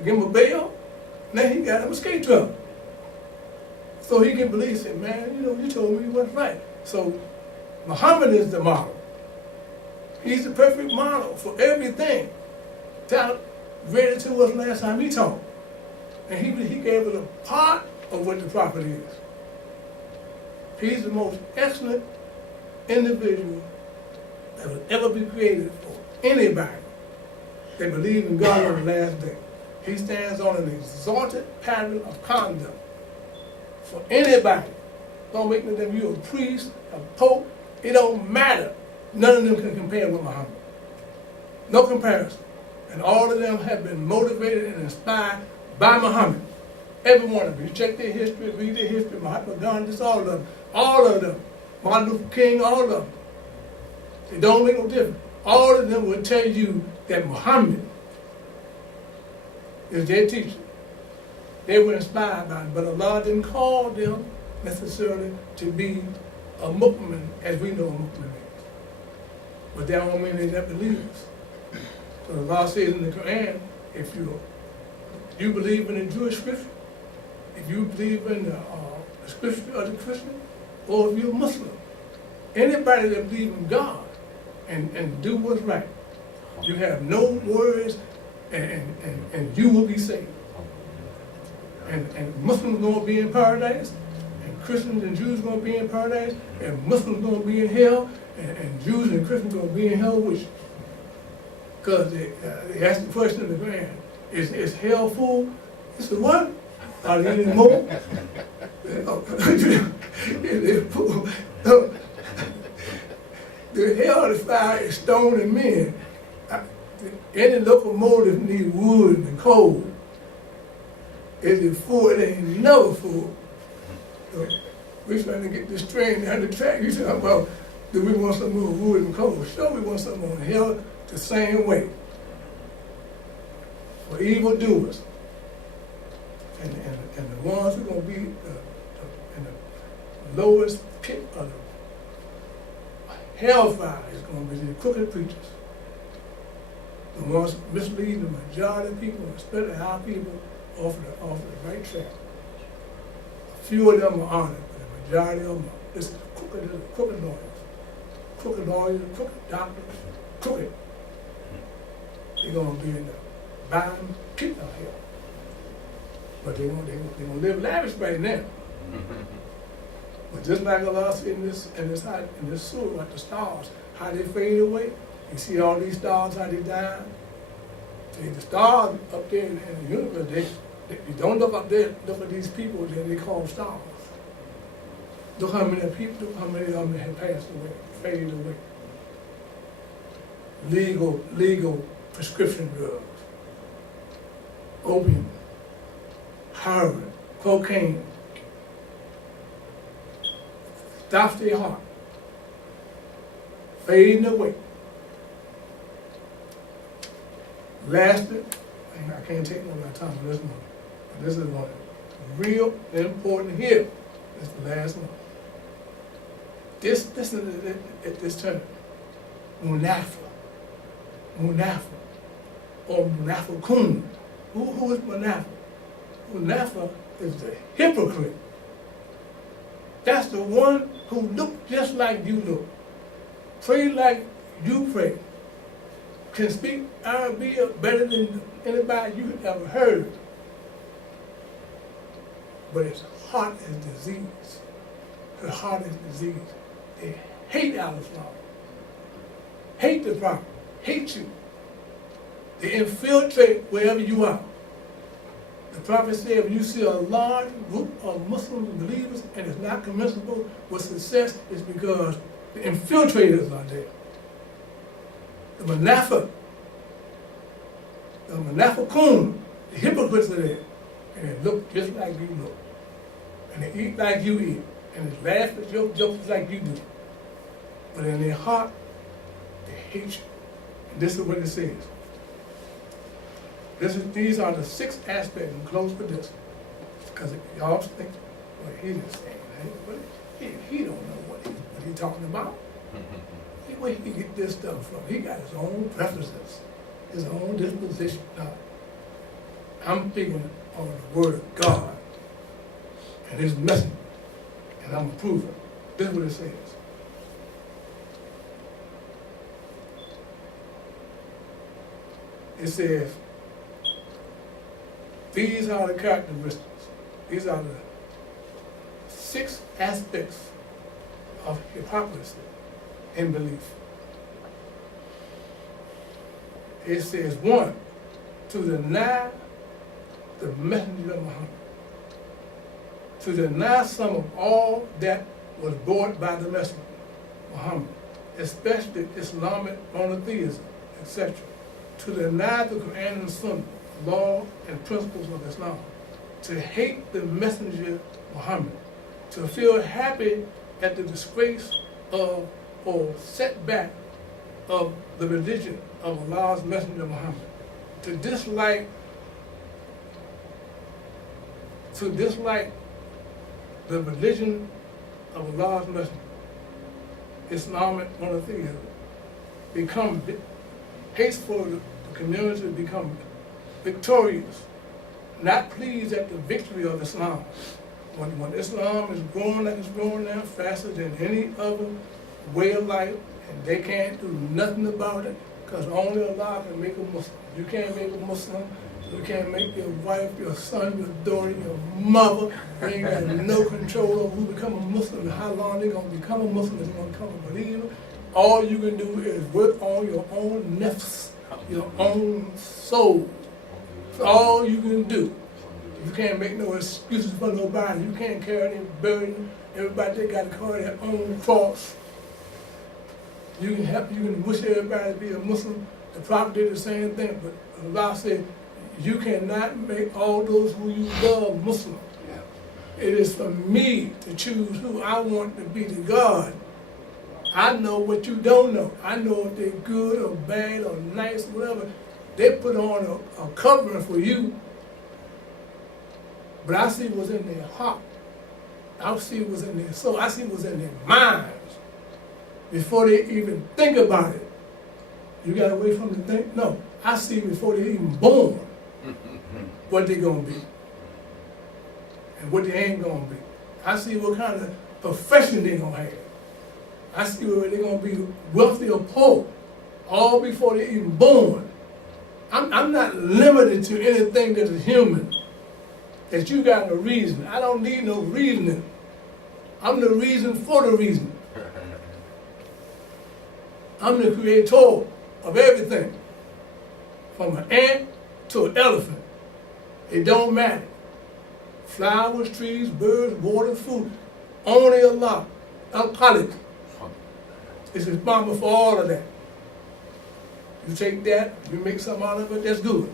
give him a bell. Now he got him a skate truck. So he can believe, say, man, you know, you told me what's right. So Muhammad is the model. He's the perfect model for everything. That read it to us last time he taught. And he gave us a part of what the prophet is. He's the most excellent individual that will ever be created for anybody that believes in God on the last day. He stands on an exalted pattern of conduct for anybody. Don't make no difference. You're a priest, a pope, it don't matter. None of them can compare with Muhammad. No comparison. And all of them have been motivated and inspired by Muhammad. Every one of them. You check their history, read their history, Mahatma Gandhi, all of them. All of them. Martin Luther King, all of them. It don't make no difference. All of them will tell you that Muhammad is their teacher. They were inspired by it, but Allah didn't call them necessarily to be a mu'min as we know a mu'min is. But that don't mean they're not believers. So Allah says in the Quran, if you believe in the Jewish scripture, if you believe in the scripture of the Christian, or if you're a Muslim, anybody that believes in God and do what's right, you have no worries and you will be saved. And Muslims going to be in paradise, and Christians and Jews going to be in paradise, and Muslims going to be in hell, and Jews and Christians going to be in hell with you. Because they asked the question in the Quran, is hell full? He said, what? Are there any more? The hell of the fire is stone and men. Any locomotive need wood and coal. Is it full? It ain't never full. So we're trying to get this train down the track. You talking about, do we want some more wood and coal? Sure, we want something on hell the same way. For evildoers. And the ones who are going to be in the lowest pit of the hellfire is going to be the crooked preachers. The ones misleading the majority of people, especially our people, off the right track. A few of them are honored, but the majority of them are. This is crooked lawyers, crooked doctors, crooked. They're going to be in the bottom pit of hell. But they're going to live lavish right now. But just like Allah said in this surah, like the stars, how they fade away. You see all these stars, how they die. See, the stars up there in the universe, you don't look up there, look at these people that they call stars. Look how many people, look how many of them have passed away, faded away. Legal prescription drugs, opium, heroin, cocaine, stops their heart, fading away. Lastly, I can't take more of my time for this one, but this is one real important here. This is the last one. This is at this term, Munafa, or Munafakun. Who is Munafa? Munafa is the hypocrite. That's the one who look just like you look, pray like you pray, can speak Arabic better than anybody you have ever heard. But his heart is diseased. Her heart is diseased. They hate Islam, hate the Prophet, hate you. They infiltrate wherever you are. The Prophet said, if you see a large group of Muslims and believers and it's not commensurable with success, it's because the infiltrators are there. The Munafakun, the hypocrites are there. And they look just like you look. And they eat like you eat. And they laugh at your jokes like you do. But in their heart, they hate you. And this is what it says. These are the 6 aspects, and close with this. Because y'all think, well, he didn't say anything, but he don't know what he's talking about. Where he get this stuff from? He got his own preferences, his own disposition. Now, I'm speaking on the word of God and his message, and I'm approving. This is what it says. It says, these are the characteristics. These are the 6 aspects of hypocrisy in belief. It says, 1, to deny the messenger of Muhammad, to deny some of all that was brought by the messenger Muhammad, especially Islamic monotheism, etc. To deny the Quran and Sunnah, law and principles of Islam, to hate the messenger Muhammad, to feel happy at the disgrace of or setback of the religion of Allah's messenger Muhammad, to dislike the religion of Allah's messenger, Islamic monotheism, become hateful to the community, become victorious, not pleased at the victory of Islam. When Islam is growing like it's growing now, faster than any other way of life, and they can't do nothing about it, because only Allah can make a Muslim. You can't make a Muslim. You can't make your wife, your son, your daughter, your mother. You ain't got no control over who become a Muslim and how long they're going to become a Muslim and they're going to become a believer. All you can do is work on your own nafs, your own soul. That's all you can do. You can't make no excuses for nobody. You can't carry any burden. Everybody, they got to carry their own cross. You can help, you can wish everybody to be a Muslim. The Prophet did the same thing, but Allah said, you cannot make all those who you love Muslim. Yeah. It is for me to choose who I want to be the God. I know what you don't know. I know if they're good or bad or nice or whatever. They put on a covering for you, but I see what's in their heart. I see what's in their soul. I see what's in their minds before they even think about it. You got to wait for them to think? No. I see before they're even born what they're going to be and what they ain't going to be. I see what kind of profession they're going to have. I see whether they're going to be wealthy or poor, all before they're even born. I'm not limited to anything that is human, that you got a reason. I don't need no reasoning. I'm the reason for the reason. I'm the creator of everything, from an ant to an elephant. It don't matter. Flowers, trees, birds, water, food. Only Allah, Al-Khaliq, is responsible for all of that. You take that, you make something out of it, that's good.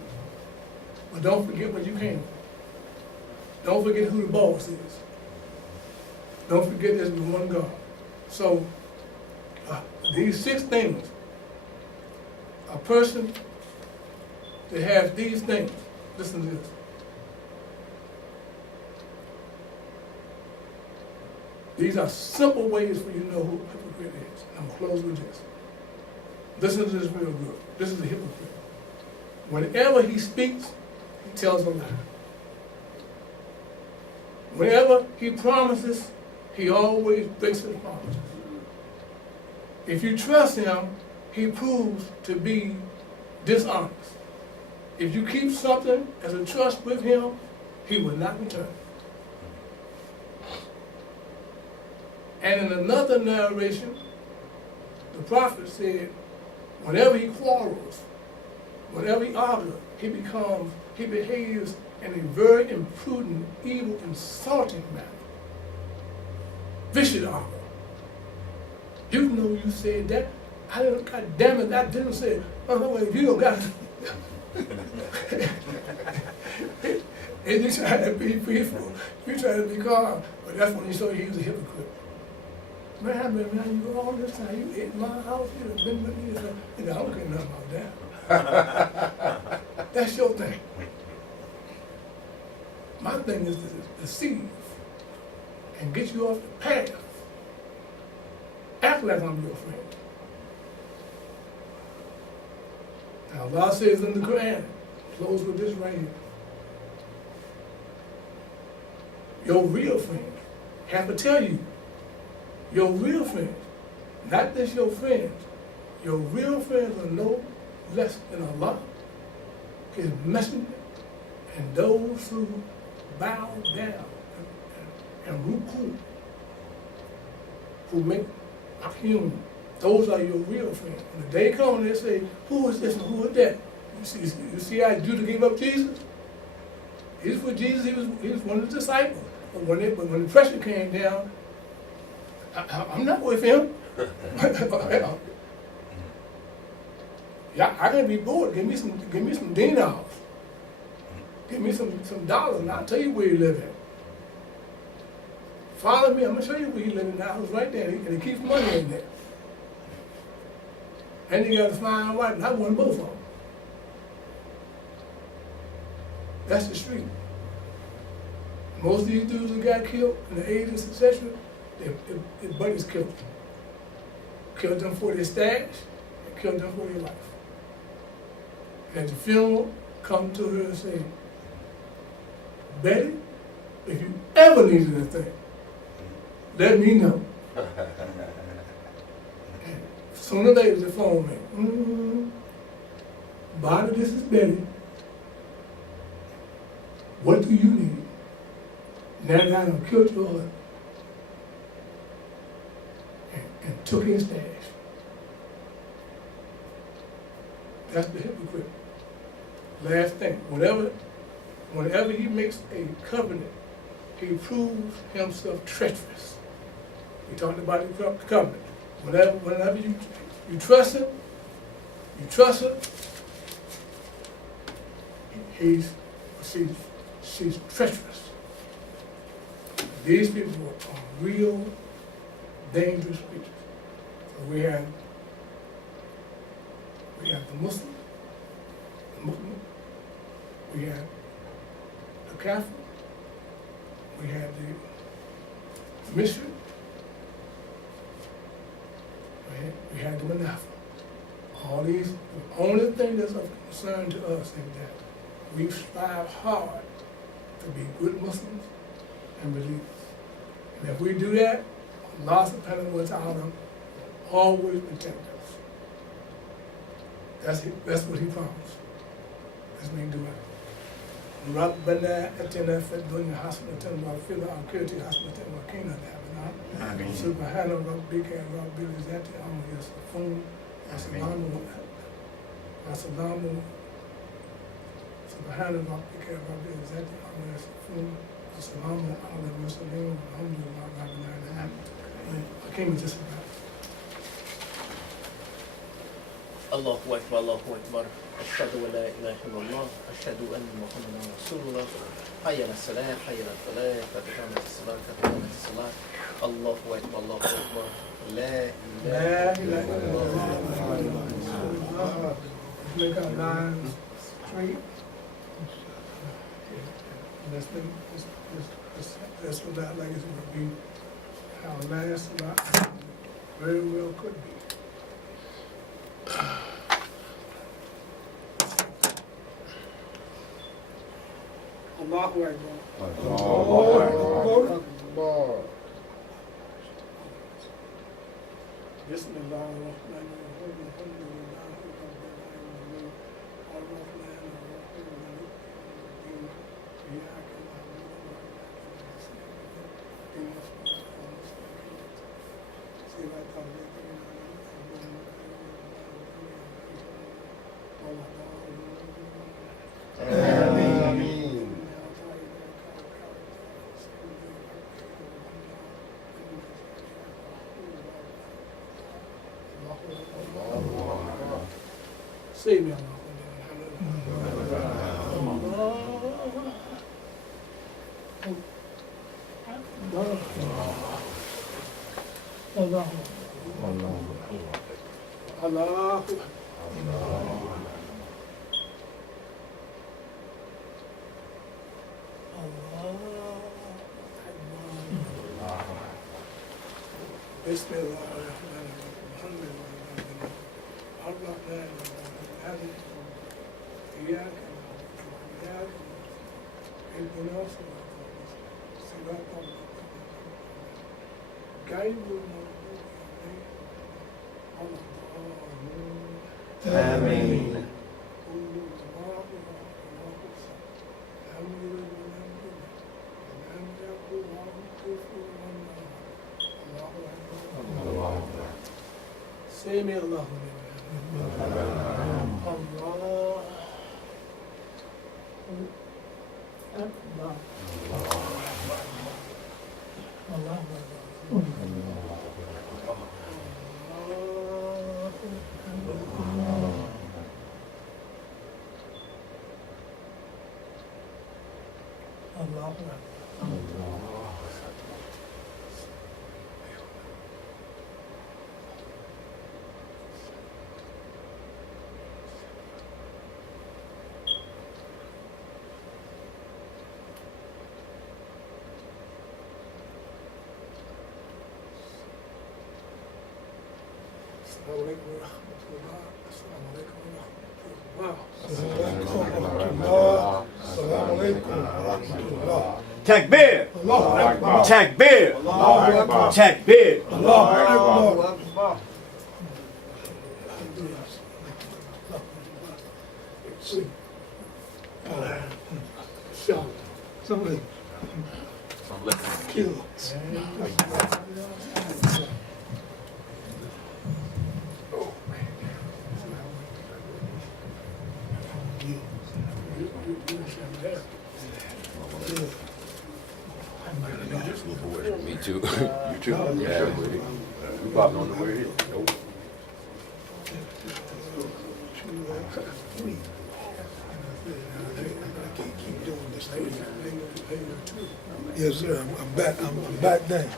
But don't forget where you came from. Don't forget who the boss is. Don't forget there's one God. So, these 6 things, a person that has these things, listen to this. These are simple ways for you to know who a hypocrite is. I'm going to close with this. Listen to this real good. This is a hypocrite. Whenever he speaks, he tells a lie. Whenever he promises, he always breaks his promises. If you trust him, he proves to be dishonest. If you keep something as a trust with him, he will not return. And in another narration, the prophet said, whenever he quarrels, whenever he argues, he behaves in a very imprudent, evil, insulting manner. Vicious argue. You know you said that. I didn't, God damn it, I didn't say it. Oh, if you don't got it. And you try to be peaceful, you try to be calm, but that's when you saw you was a hypocrite. Man, you go all this time, you ate my house, you have been with me, I don't care nothing about that. That's your thing. My thing is to deceive and get you off the path. Act like I'm your friend. And Allah says in the Quran, close with this right here. Your real friends have to tell you, your real friends, not just your friends, your real friends are no less than Allah, His messenger, and those who bow down and ruku, who make akim, those are your real friends. When the day comes and they say, who is this and who is that? You see how Judah gave up Jesus? He's for Jesus, he was one of the disciples. But when the pressure came down, I'm not with him. Yeah, I can be bored. Give me some dinars. Give me some dollars, and I'll tell you where you live at. Follow me. I'm gonna show you where you live in the house right there, and he keeps money in there. And you got a flying wife, and I want both of them. That's the street. Most of these dudes that got killed in the 80s, etc., their buddies killed them. Killed them for their stash, and killed them for their life. And at the funeral, come to her and say, Betty, if you ever needed a thing, let me know. Sooner or later, the phone rang. Bobby, this is Betty. What do you need? Now that I done killed your husband and took his stash. That's the hypocrite. Last thing, whenever he makes a covenant, he proves himself treacherous. We talked about the covenant. Whenever you trust him, she's treacherous. These people are real dangerous creatures. So we have the Muslim, we have the Kafir, we have the Mishri, we have the Manafa. All these, the only thing that's of concern to us is that we strive hard to be good Muslims and believers. And if we do that, Allah subhanahu wa ta'ala will always protect us. That's what he promised. Let's make dua. ربنا اتنا في الدنيا حسنة وفي الآخرة حسنة وقنا عذاب النار. سبحان ربك رب العزة عما يصفون وسلام سبحان ربك رب العزة عما يصفون وسلام على المرسلين والحمد لله رب العالمين. I came just about. Allahu Akbar, Allahu Akbar. Ashhadu an la ilaha illallah. Ashhadu anna Muhammadan Rasulullah. Hayya ala salah, hayya ala falah. Qad qamat as-salah, qad qamat as-salah. Allahu Akbar, Allahu Akbar. La ilaha illallah. Make our lines straight. That's what that legacy would be. Our last lot very well could be. Allahu Akbar. Allahu Akbar. Bismillah ar-Rahman ar-Rahim. Alhamdulillah rabbil alamin. Ar-Rahman ar-Rahim. Iyyaka na'budu wa iyyaka nasta'in. Ihdinas siratal mustaqim. Siratal ladzina Save me, Allah. Allah. Bismillah ar-Rahman ar-Rahim. Ar-Rahman ar-Rahim. وإياك وإياك اهدنا صراط غير المغضوب عليهم ولا الضالين. آمين. قل الله أحد لم يلد ولم يولد ولم يكن له كفوا أحد. الله أكبر. سمع الله لمن حمده. الله أكبر. الله أكبر. الله أكبر. السلام عليكم ورحمة الله. السلام عليكم ورحمة الله. السلام عليكم ورحمة الله. Takbir! الله أكبر. Takbir! الله أكبر. Takbir! الله أكبر. Somebody kill us. Me too. You too? Yeah, buddy. You popping on the way here? Nope. Yes, sir. I'm back. I'm back down.